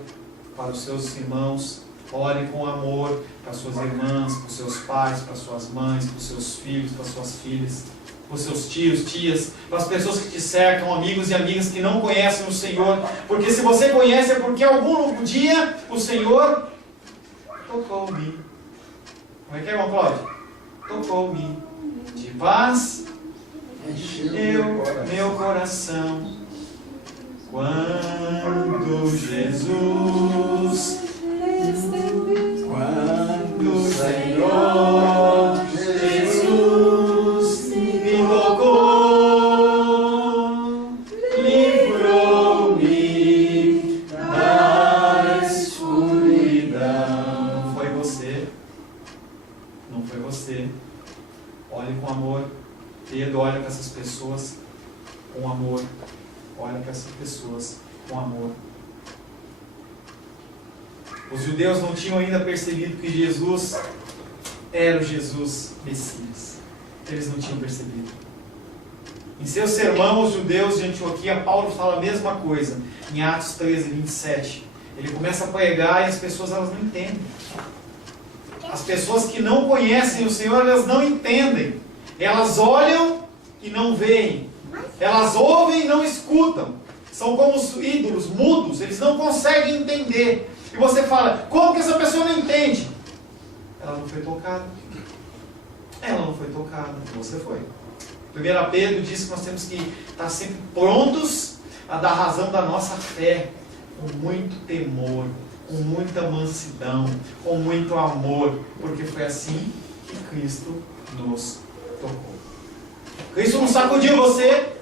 para os seus irmãos. Olhe com amor para as suas irmãs, para os seus pais, para as suas mães, para os seus filhos, para as suas filhas, para os seus tios, tias, para as pessoas que te cercam, amigos e amigas que não conhecem o Senhor. Porque se você conhece é porque algum dia o Senhor tocou-me. Como é que é, irmão Cláudio? Tocou-me. De paz encheu meu coração. Quando Jesus, quando o Senhor Jesus me tocou, livrou-me da escuridão. você. Olhe com amor. Pedro olha para essas pessoas com amor. Olha para essas pessoas com amor. Os judeus não tinham ainda percebido que Jesus era o Jesus Messias. Eles não tinham percebido. Em seu sermão aos judeus de Antioquia, Paulo fala a mesma coisa. Em Atos 13, 27. Ele começa a pregar e as pessoas elas não entendem. As pessoas que não conhecem o Senhor, elas não entendem. Elas olham e não veem. Elas ouvem e não escutam. São como os ídolos, mudos. Eles não conseguem entender. E você fala, como que essa pessoa não entende? Ela não foi tocada. Ela não foi tocada. Você foi. 1 Pedro diz que nós temos que estar sempre prontos a dar razão da nossa fé. Com muito temor, com muita mansidão, com muito amor. Porque foi assim que Cristo nos tocou. Cristo não sacudiu você,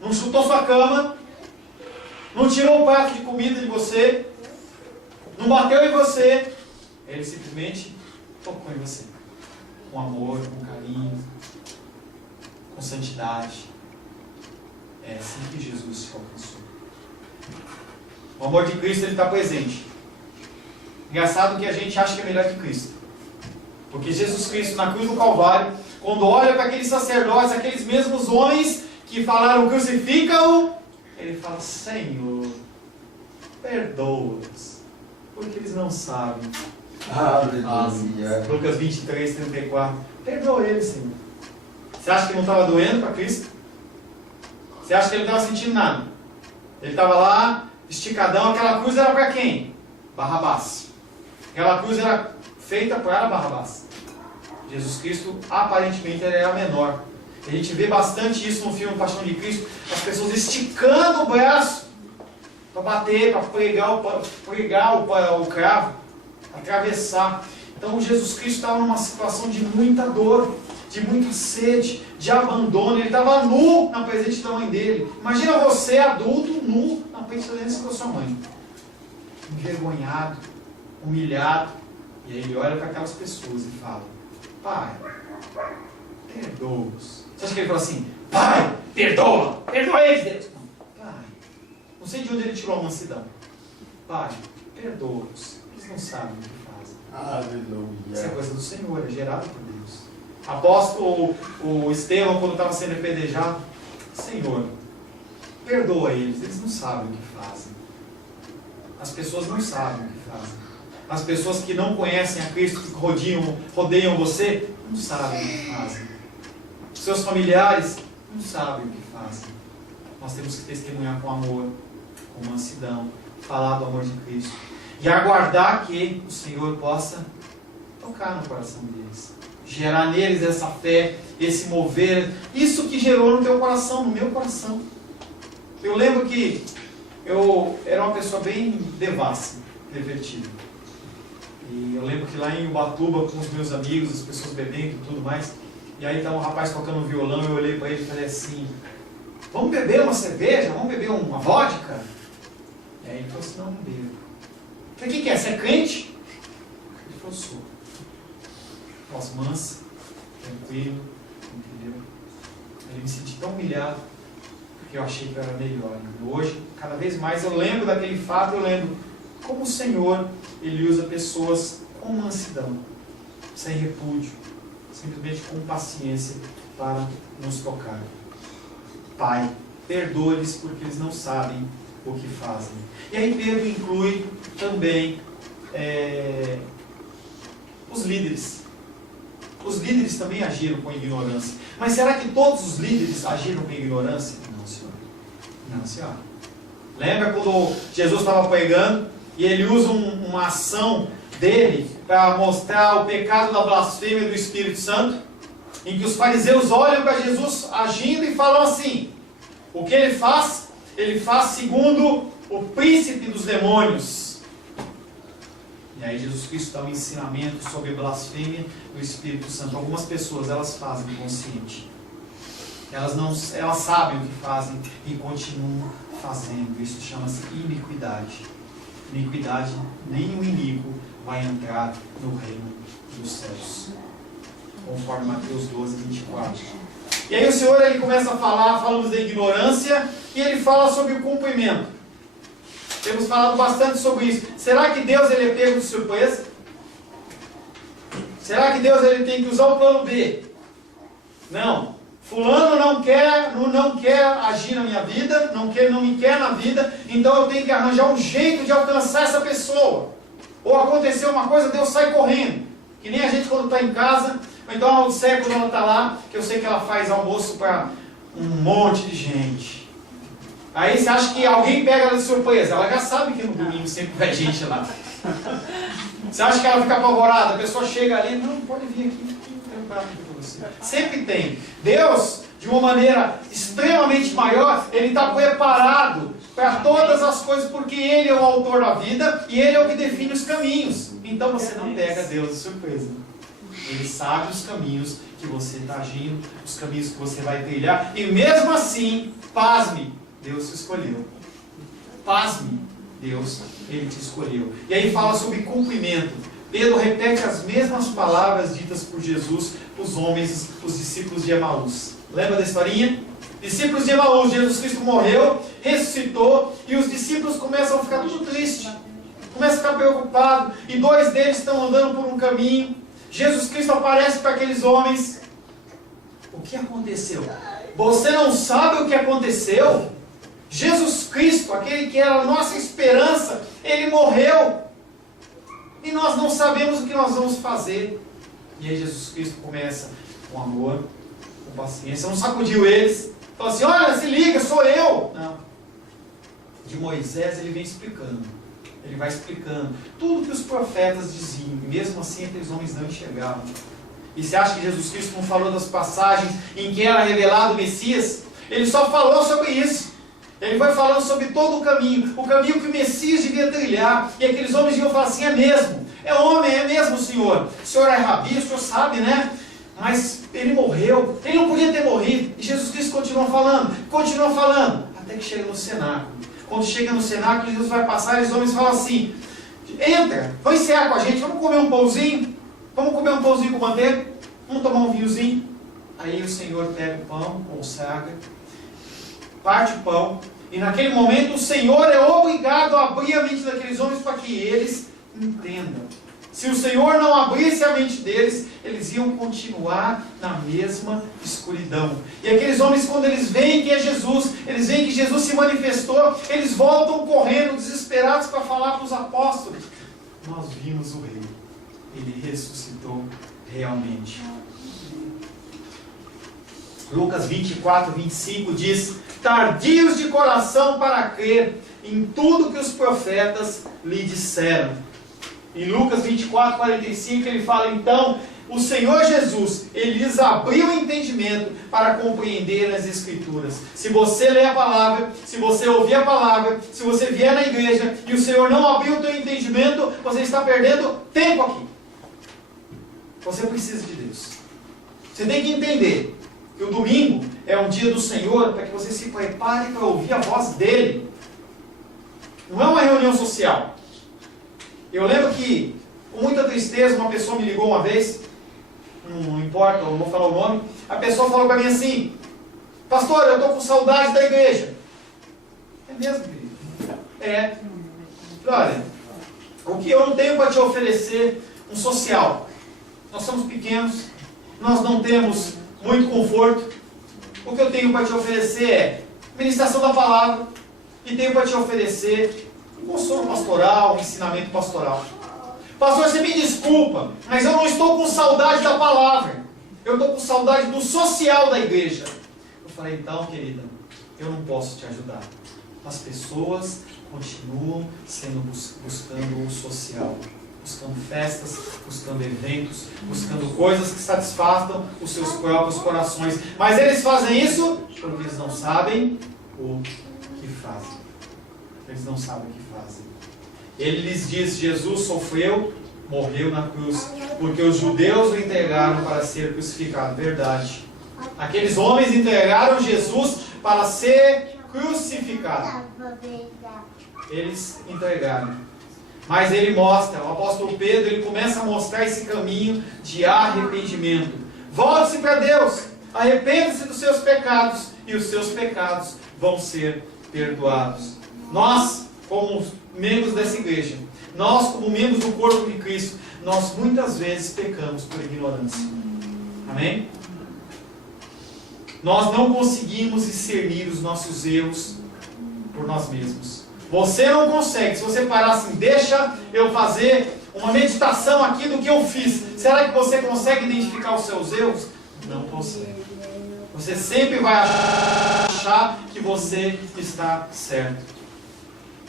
não chutou sua cama, não tirou um prato de comida de você, não bateu em você. Ele simplesmente tocou em você. Com amor, com carinho, com santidade. É assim que Jesus te alcançou. O amor de Cristo está presente. Engraçado que a gente acha que é melhor que Cristo. Porque Jesus Cristo na cruz do Calvário, quando olha para aqueles sacerdotes, aqueles mesmos homens que falaram crucifica-o, ele fala, Senhor, perdoa-os, porque eles não sabem. Lucas 23, 34. Perdoa eles, Senhor. Você acha que não estava doendo para Cristo? Você acha que ele não estava sentindo nada? Ele estava lá, esticadão. Aquela cruz era para quem? Barrabás. Aquela cruz era feita para Barrabás. Jesus Cristo, aparentemente, ele era menor. A gente vê bastante isso no filme Paixão de Cristo. As pessoas esticando o braço para bater, para pregar o cravo, atravessar. Então Jesus Cristo estava numa situação de muita dor, de muita sede, de abandono. Ele estava nu na presença da mãe dele. Imagina você, adulto, nu na presença da sua mãe. Envergonhado, humilhado. E aí ele olha para aquelas pessoas e fala, Pai, perdoa-os. Você acha que ele fala assim, Pai, perdoa eles, Deus. Não, Pai, não sei de onde ele tirou a mansidão. Pai, perdoa-os. Eles não sabem o que fazem. Aleluia. Isso é coisa do Senhor, é gerado por Deus. Apóstolo, o Estevão, quando estava sendo apedrejado, Senhor, perdoa eles não sabem o que fazem. As pessoas não sabem o que fazem. As pessoas que não conhecem a Cristo, que rodeiam você, não sabem o que fazem. Os seus familiares não sabem o que fazem. Nós temos que testemunhar com amor, com mansidão, falar do amor de Cristo e aguardar que o Senhor possa tocar no coração deles, gerar neles essa fé, esse mover, isso que gerou no teu coração, no meu coração. Eu lembro que eu era uma pessoa bem devassa, pervertida. E eu lembro que lá em Ubatuba, com os meus amigos, as pessoas bebendo e tudo mais, e aí estava um rapaz tocando um violão, eu olhei para ele e falei assim, vamos beber uma cerveja? Vamos beber uma vodka? E aí ele falou assim, não bebo. Eu falei, o que é? Você é crente? Ele falou, sou. Voz mansa, tranquilo, entendeu? Aí eu me senti tão humilhado, porque eu achei que eu era melhor. E hoje, cada vez mais eu lembro daquele fato, eu lembro como o Senhor, Ele usa pessoas com mansidão, sem repúdio, simplesmente com paciência para nos tocar. Pai, perdoa-lhes porque eles não sabem o que fazem. E aí Pedro inclui também os líderes. Os líderes também agiram com ignorância. Mas será que todos os líderes agiram com ignorância? Não, senhor. Não, senhor. Lembra quando Jesus estava pregando e ele usa uma ação dele para mostrar o pecado da blasfêmia do Espírito Santo? Em que os fariseus olham para Jesus agindo e falam assim, o que ele faz? Ele faz segundo o príncipe dos demônios. E aí Jesus Cristo dá um ensinamento sobre blasfêmia do Espírito Santo. Algumas pessoas, elas fazem inconsciente. Elas sabem o que fazem e continuam fazendo. Isso chama-se iniquidade. Iniquidade, nem o iníquo vai entrar no reino dos céus. conforme Mateus 12, 24. E aí o Senhor ele começa a falar, falamos da ignorância, e ele fala sobre o cumprimento. Temos falado bastante sobre isso. Será que Deus ele é pego de surpresa? Será que Deus ele tem que usar o plano B? Não. Fulano não quer agir na minha vida, não me quer na vida, então eu tenho que arranjar um jeito de alcançar essa pessoa. Ou aconteceu uma coisa, Deus sai correndo. Que nem a gente quando está em casa, ou então a Odisseia quando ela está lá, que eu sei que ela faz almoço para um monte de gente. Aí você acha que alguém pega ela de surpresa, ela já sabe que no domingo sempre vai gente lá. Você acha que ela fica apavorada, a pessoa chega ali, não, pode vir aqui, tem um prato aqui para você. Sempre tem. Deus, de uma maneira extremamente maior, Ele está preparado para todas as coisas, porque Ele é o autor da vida e Ele é o que define os caminhos. Então você não pega Deus de surpresa. Ele sabe os caminhos que você está agindo, os caminhos que você vai trilhar, e mesmo assim, pasme, Deus te escolheu. Pasme, Deus, Ele te escolheu. E aí fala sobre cumprimento. Pedro repete as mesmas palavras ditas por Jesus para os homens, os discípulos de Emaús. Lembra da historinha? Discípulos de Emaús, Jesus Cristo morreu, ressuscitou, e os discípulos começam a ficar tudo tristes. Começam a ficar preocupados, e dois deles estão andando por um caminho. Jesus Cristo aparece para aqueles homens. O que aconteceu? Você não sabe o que aconteceu? Jesus Cristo, aquele que era a nossa esperança, Ele morreu. E nós não sabemos o que nós vamos fazer. E aí Jesus Cristo começa com amor, com paciência. Não sacudiu eles. Falou assim, olha, se liga, sou eu. Não. De Moisés ele vem explicando. Ele vai explicando tudo que os profetas diziam. E mesmo assim aqueles homens não enxergavam. E você acha que Jesus Cristo não falou das passagens em que era revelado o Messias? Ele só falou sobre isso. Ele vai falando sobre todo o caminho que o Messias devia trilhar. E aqueles homens iam falar assim, é mesmo, é homem, é mesmo, Senhor. O Senhor é rabi, o Senhor sabe, né? Mas ele morreu, ele não podia ter morrido. E Jesus Cristo continua falando, até que chega no cenáculo. Quando chega no cenáculo, Jesus vai passar e os homens falam assim, entra, vai cear com a gente, vamos comer um pãozinho? Vamos comer um pãozinho com manteiga? Vamos tomar um vinhozinho? Aí o Senhor pega o pão, consagra, parte o pão, e naquele momento o Senhor é obrigado a abrir a mente daqueles homens para que eles entendam. Se o Senhor não abrisse a mente deles, eles iam continuar na mesma escuridão. E aqueles homens, quando eles veem que é Jesus, eles veem que Jesus se manifestou, eles voltam correndo, desesperados, para falar para os apóstolos, nós vimos o Rei, Ele ressuscitou realmente. Lucas 24, 25 diz, tardios de coração para crer em tudo que os profetas lhe disseram. Em Lucas 24, 45 ele fala, então, o Senhor Jesus, Ele lhes abriu o entendimento para compreender as Escrituras. Se você ler a palavra, se você ouvir a palavra, se você vier na igreja e o Senhor não abriu o teu entendimento, você está perdendo tempo aqui. Você precisa de Deus. Você tem que entender que o domingo é um dia do Senhor para que você se prepare para ouvir a voz dEle. Não é uma reunião social. Eu lembro que, com muita tristeza, uma pessoa me ligou uma vez, não importa, eu não vou falar o nome, a pessoa falou para mim assim, pastor, eu estou com saudade da igreja. É mesmo, querido? É. Olha, o que eu não tenho para te oferecer, um social. Nós somos pequenos, nós não temos muito conforto. O que eu tenho para te oferecer é ministração da palavra, e tenho para te oferecer consolo pastoral, ensinamento pastoral. Pastor, você me desculpa, mas eu não estou com saudade da palavra. Eu estou com saudade do social da igreja. Eu falei, então, querida, eu não posso te ajudar. As pessoas continuam buscando o social. Buscando festas, buscando eventos, buscando coisas que satisfaçam os seus próprios corações. Mas eles fazem isso porque eles não sabem o que fazem. Eles não sabem o que fazem. Ele lhes diz, Jesus sofreu, morreu na cruz, porque os judeus o entregaram para ser crucificado. Verdade. Aqueles homens entregaram Jesus para ser crucificado. Eles entregaram. Mas ele mostra, o apóstolo Pedro, ele começa a mostrar esse caminho de arrependimento. Volte-se para Deus, arrependa-se dos seus pecados, e os seus pecados vão ser perdoados. Nós, como membros dessa igreja, nós, como membros do corpo de Cristo, nós muitas vezes pecamos por ignorância. Amém? Nós não conseguimos discernir os nossos erros por nós mesmos. Você não consegue. Se você parar assim, deixa eu fazer uma meditação aqui do que eu fiz. Será que você consegue identificar os seus erros? Não consegue. Você sempre vai achar que você está certo.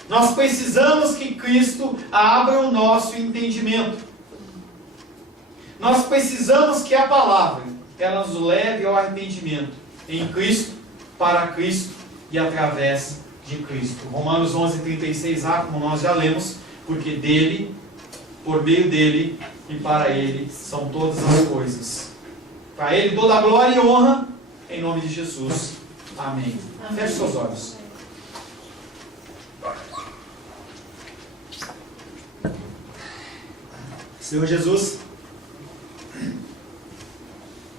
Nós precisamos que Cristo abra o nosso entendimento. Nós precisamos que a palavra, ela nos leve ao arrependimento. Em Cristo, para Cristo e através de Cristo. Romanos 11:36a, como nós já lemos, porque dele, por meio dele e para ele são todas as coisas. Para ele toda a glória e honra, em nome de Jesus. Amém. Feche seus olhos. Senhor Jesus,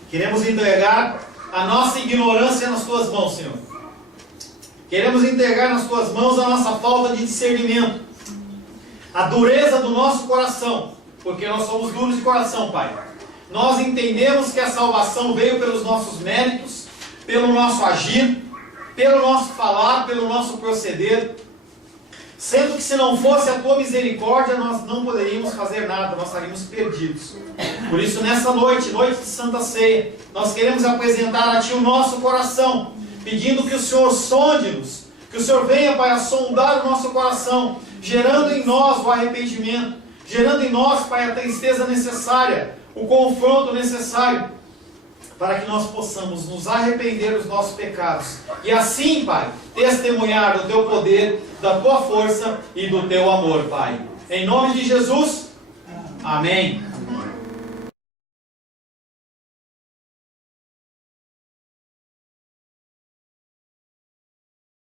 queremos entregar a nossa ignorância nas tuas mãos, Senhor. Queremos entregar nas tuas mãos a nossa falta de discernimento, a dureza do nosso coração, porque nós somos duros de coração, Pai. Nós entendemos que a salvação veio pelos nossos méritos, pelo nosso agir, pelo nosso falar, pelo nosso proceder, sendo que se não fosse a tua misericórdia, nós não poderíamos fazer nada, nós estaríamos perdidos. Por isso, nessa noite, noite de Santa Ceia, nós queremos apresentar a Ti o nosso coração, pedindo que o Senhor sonde-nos, que o Senhor venha para sondar o nosso coração, gerando em nós o arrependimento, gerando em nós, Pai, a tristeza necessária, o confronto necessário, para que nós possamos nos arrepender dos nossos pecados, e assim, Pai, testemunhar do Teu poder, da Tua força e do Teu amor, Pai. Em nome de Jesus, amém.